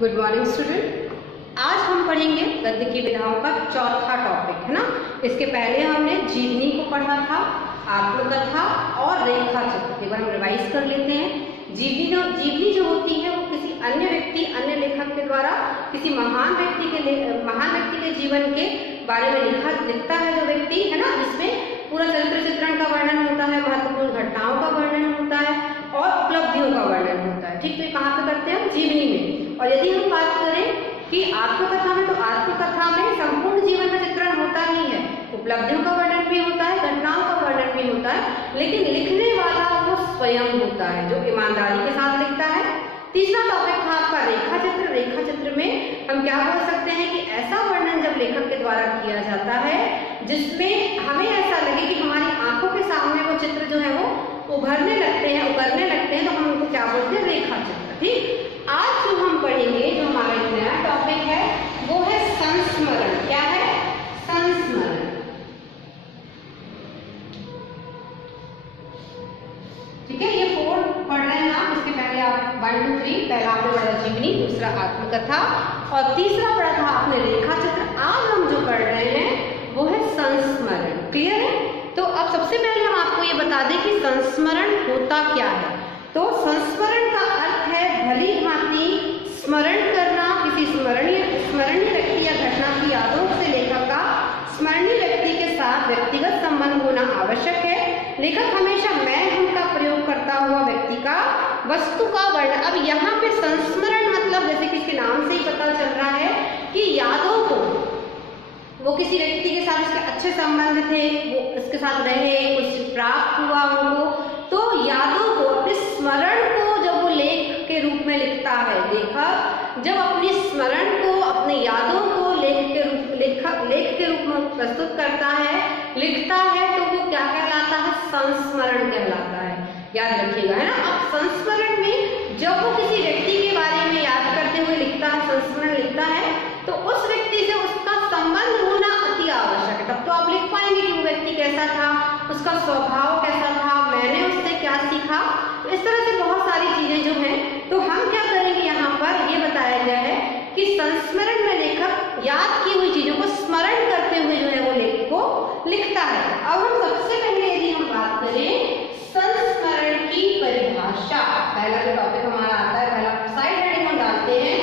Good morning student. आज हम पढ़ेंगे गद्य की विधाओं का चौथा टॉपिक है ना। इसके पहले हमने जीवनी को पढ़ा था, आत्मकथा और रेखा चित्र। एक बार हम रिवाइज कर लेते हैं। जीवनी जो होती है वो किसी अन्य व्यक्ति, अन्य लेखक के द्वारा किसी महान व्यक्ति के जीवन के बारे में लिखता है जो व्यक्ति है ना। इसमें पूरा चरित्र चित्रण का वर्णन होता है, महत्वपूर्ण घटनाओं का वर्णन होता है और उपलब्धियों का वर्णन होता है। ठीक, तो ये कहाँ पे करते हैं हम? जीवनी में। और यदि हम बात करें कि आत्मकथा में, तो आत्मकथा में संपूर्ण जीवन का चित्रण होता ही है, उपलब्धियों का वर्णन भी होता है, घटनाओं का वर्णन भी होता है, लेकिन लिखने वाला वो स्वयं होता है जो ईमानदारी के साथ लिखता है। तीसरा टॉपिक था आपका रेखा चित्र। रेखा चित्र में हम क्या बोल सकते हैं कि ऐसा वर्णन जब लेखक के द्वारा किया जाता है जिसमें हमें ऐसा लगे कि हमारी आंखों के सामने वो चित्र जो है वो उभरने लगते हैं, तो हम उनको क्या बोलते हैं? रेखा चित्र। ठीक, आज जो हम पढ़ेंगे, जो हमारा एक नया टॉपिक है वो है संस्मरण। क्या है? संस्मरण। ठीक है, ये 4 पढ़ रहे हैं आप। इसके पहले आप 1 2 3, पहला आपने पढ़ा जीवनी, दूसरा आत्मकथा और तीसरा पढ़ा था आपने रेखा चित्र। आज हम जो पढ़ रहे हैं वो है संस्मरण। क्लियर है? तो अब सबसे पहले हम आपको ये बता दें कि संस्मरण होता क्या है। तो संस्मरण का अर्थ है भली भांति स्मरण करना, किसी स्मरणीय व्यक्ति या घटना की यादों से लेखक का स्मरणीय व्यक्ति के साथ व्यक्तिगत संबंध होना आवश्यक है। लेखक हमेशा मैं हम का प्रयोग करता हुआ व्यक्ति का वस्तु का वर्णन। अब यहाँ पे संस्मरण मतलब जैसे कि इसके नाम से ही पता चल रहा है कि यादों को, वो किसी व्यक्ति के साथ उसके अच्छे संबंध थे, वो उसके साथ रहे, कुछ प्राप्त हुआ उनको, तो यादों को, अपने स्मरण को जब वो लेख के रूप में लिखता है, लेखक जब अपनी स्मरण को, अपने यादों को लेख के रूप में प्रस्तुत करता है, लिखता है, तो वो क्या कहलाता है? संस्मरण कहलाता है। याद रखिएगा, है ना। अब संस्मरण में जब वो किसी व्यक्ति के बारे में याद करते हुए लिखता है, संस्मरण लिखता है, तो उस व्यक्ति से उसका संबंध होना अति आवश्यक है। तब तो आप लिख पाएंगे कि वो व्यक्ति कैसा था, उसका स्वभाव कैसा था, मैंने उससे क्या सीखा। तो इस तरह से बहुत सारी चीजें जो हैं, तो हम क्या करेंगे, यहाँ पर ये बताया गया है कि संस्मरण में लेखक याद की हुई चीजों को स्मरण करते हुए जो है वो लेख को लिखता है। अब हम सबसे पहले यदि हम बात करें संस्मरण की परिभाषा, पहला जो टॉपिक हमारा आता है, पहला साइड हेडिंग हम डालते हैं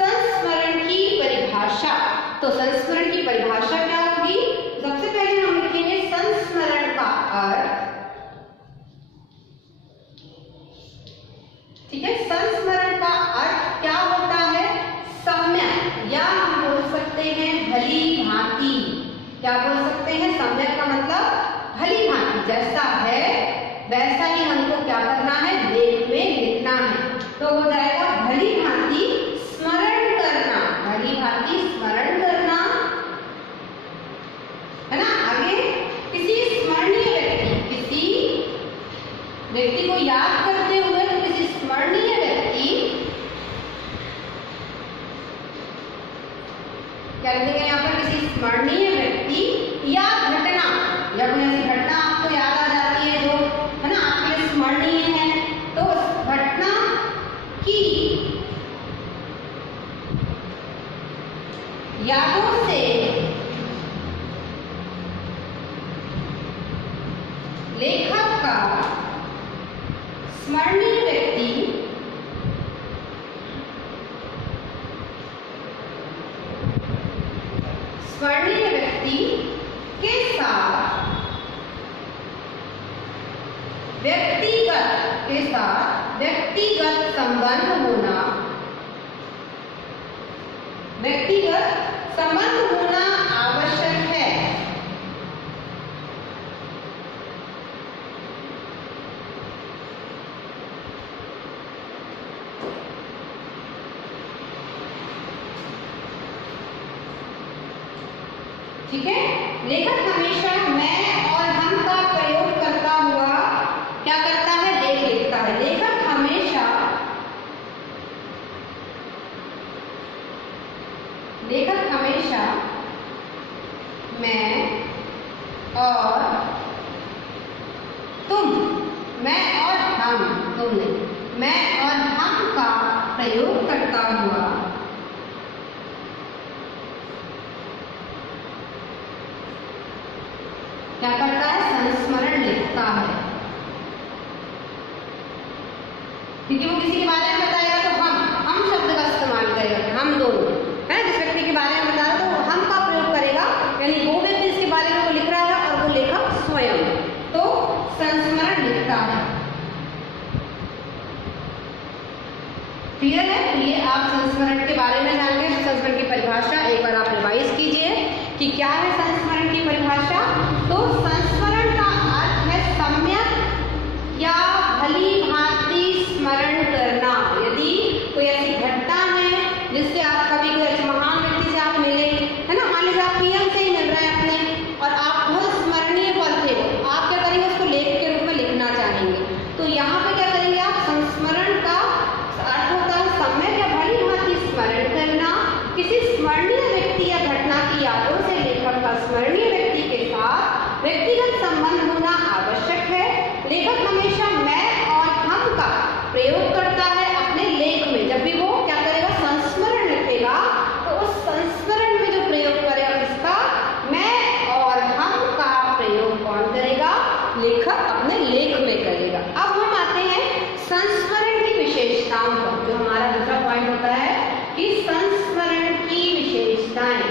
संस्मरण की परिभाषा। तो संस्मरण की परिभाषा क्या होगी? सबसे पहले हम लिखेंगे संस्मरण का अर्थ। ठीक है, संस्मरण का अर्थ क्या होता है? सम्यक, या हम बोल सकते हैं भली भांति। क्या बोल सकते हैं? सम्यक का मतलब भली भांति, जैसा है वैसा ही हमको क्या करना है? लेख में लिखना है। तो हो जाएगा भली भांति स्मरण करना, भली भांति स्मरण करना, है ना। आगे किसी स्मरणीय व्यक्ति को याद करते हुए, तो किसी स्मरणीय व्यक्ति, क्या लिखेंगे यहाँ पर? किसी स्मरणीय व्यक्ति या घटना, या कोई ऐसी घटना आपको याद आ जाती है जो, है ना, आपके लिए स्मरणीय है, तो उस घटना की यादों से लेखक का स्मरणीय व्यक्ति के साथ व्यक्तिगत संबंध होना, आवश्यक है। ठीक है, लेखक हमेशा मैं और हम का प्रयोग करता हुआ क्या करता है? लेख लिखता है। लेखक हमेशा मैं और तुम, मैं और हम, तुम नहीं, मैं और हम का प्रयोग करता हुआ क्योंकि वो किसी के बारे में बताएगा तो हम शब्द का इस्तेमाल करेगा, हम दोनों है। जिस व्यक्ति के बारे में बता रहा है तो हम का प्रयोग करेगा, यानी वो व्यक्ति जिसके बारे में वो लिख रहा है और वो लेखक स्वयं तो संस्मरण लिखता है। क्लियर है? तो ये आप संस्मरण के बारे में जान गए। संस्मरण की परिभाषा एक बार आप रिवाइज कीजिए कि क्या है संस्मरण की परिभाषा। तो संस्मरण का अर्थ है सम्यक या भली भांति स्मरण करना। यदि कोई ऐसी घटना है जिससे आप कभी कोई महान व्यक्ति से आप मिले, है ना, मान लीजिए आप पीएम से ही मिल रहे हैं अपने और आप बहुत स्मरणीय पल थे, आप क्या करेंगे, उसको लेख के रूप में लिखना चाहेंगे। तो यहाँ पे क्या करेंगे आप, संस्मरण का अर्थ होता है सम्यक या भली भांति स्मरण करना। किसी स्मरणीय व्यक्ति या घटना की यादों से लेखक का स्मरणीय व्यक्ति के साथ व्यक्तिगत संबंध होना आवश्यक है। लेखक हमेशा मैं और हम का प्रयोग करता है अपने लेख में। जब भी वो क्या करेगा, संस्मरण लिखेगा, तो उस संस्मरण में जो प्रयोग करेगा किसका, मैं और हम का प्रयोग कौन करेगा, लेखक अपने लेख में करेगा। अब हम आते हैं संस्मरण की विशेषताओं पर, जो हमारा दूसरा पॉइंट होता है कि संस्मरण की विशेषताएं।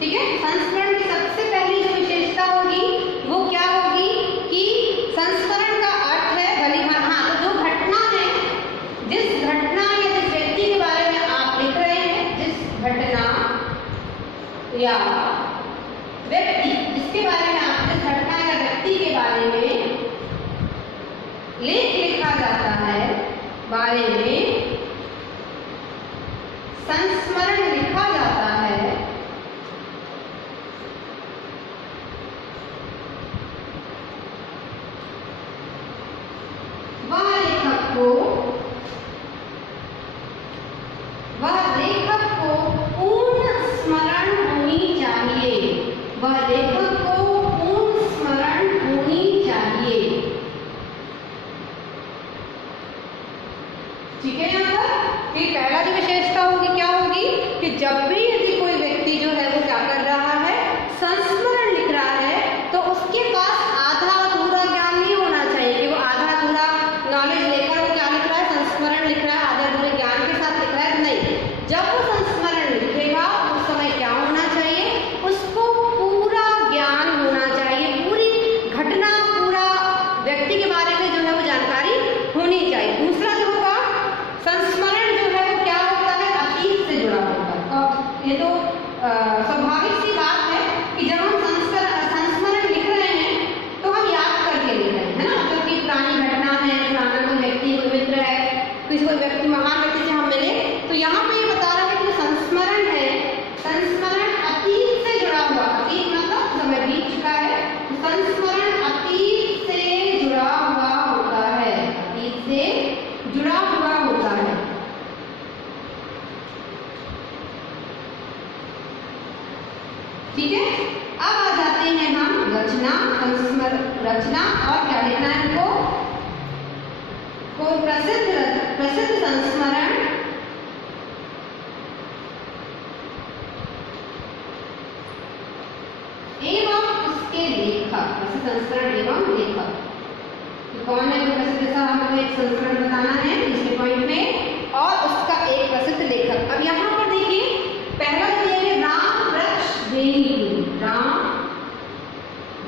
ठीक है, संस्मरण की सबसे पहली जो विशेषता होगी वो क्या होगी कि संस्मरण का अर्थ है भली भांति, हाँ, तो जो घटना है, जिस घटना या जिस व्यक्ति के बारे में आप लिख रहे हैं, जिस घटना या व्यक्ति जिसके बारे में आप, जिस घटना या व्यक्ति के बारे में लेख लिखा जाता है, बारे में संस्मरण लिखा जाता है, वह लेखक को पूर्ण स्मरण होनी चाहिए। वह लेखक को पूर्ण स्मरण होनी चाहिए। ठीक है, यहाँ पर कि पहला जो विशेषता होगी क्या होगी कि जब भी यदि कोई व्यक्ति जो है वो क्या कर रहा है, संस्मरण लिख रहा है, तो उसके पास आधा अधूरा ज्ञान नहीं होना चाहिए कि वो आधा अधूरा नॉलेज लेकर वो क्या लिख रहा है, संस्मरण लिख रहा है, आधे अधूरे ज्ञान के साथ लिख रहा है। नहीं, जब वो संस्मरण लिखेगा उस समय क्या होना चाहिए, उसको पूरा ज्ञान होना चाहिए, पूरी घटना, पूरा व्यक्ति के बारे में जो है वो जानकारी होनी चाहिए। दूसरा जो होगा, संस्मरण जो है वो क्या होता है, अतीत से जुड़ा होता है। और ये तो स्वाभाविक सी बात है कि जब हम संस्मरण लिख रहे हैं तो हम याद करके लिख रहे हैं, है ना, मतलब कि पुरानी घटना है, पुराना कोई व्यक्ति, कोई मित्र है, किसी कोई व्यक्ति, महान व्यक्ति से हम मिले, तो यहाँ पे ये बता रहा है कि संस्मरण है, संस्मरण अतीत से जुड़ा हुआ, अतीत मतलब समय बीत चुका है, संस्मरण अतीत से जुड़ा हुआ होता है, अतीत से जुड़ा हुआ होता है। ठीक है, अब आ जाते हैं हम रचना, रचना और क्या लिखना है हमको, को प्रसिद्ध संस्मरण एवं उसके लेखक, प्रसिद्ध संस्मरण एवं लेखक। तो कौन है वो प्रसिद्ध, सा हमको एक संस्मरण बताना है तीसरे पॉइंट में, और उसका एक प्रसिद्ध लेखक। अब यहाँ पर देखिए, पहला जो है राम वृक्ष बेनीपुरी, राम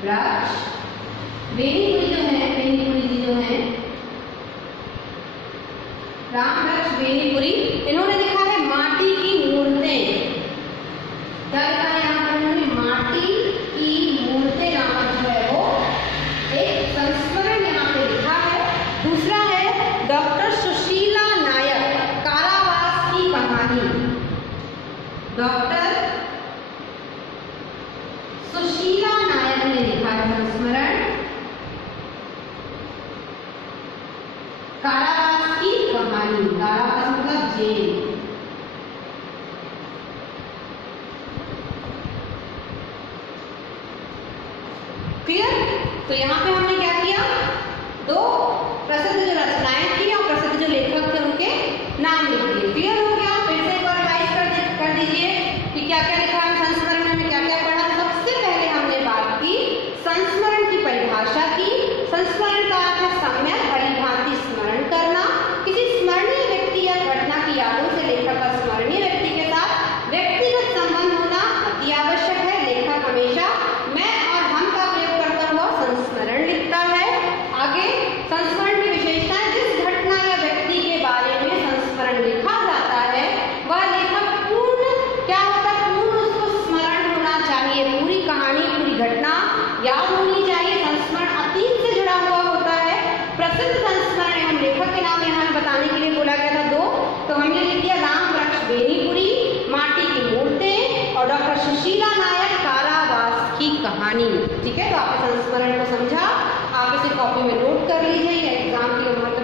वृक्ष बेनीपुरी जो है, बेनीपुरी जी जो है, राम वृक्ष बेनीपुरी, इन्होंने लिखा है माटी की मूर्तें। क्या लिखा है यहाँ पर इन्होंने, माटी की मूर्तें नामक जो है वो एक संस्मरण यहाँ पे लिखा है। दूसरा है डॉक्टर सुशीला नायक, कारावास की कहानी। डॉक्टर सुशीला नायक ने लिखा है संस्मरण कारावास की कहानी। कारावास मतलब जेल। क्लियर? तो यहाँ पे हमने क्या किया, दो प्रसिद्ध जो रचनाएं थी और प्रसिद्ध जो लेखक थे उनके नाम लिख दिए। क्लियर हो गया? फिर से एक बार ठीक है, तो आपने संस्मरण को समझा, आप इसे कॉपी में नोट कर लीजिए, या एग्जाम की महत्व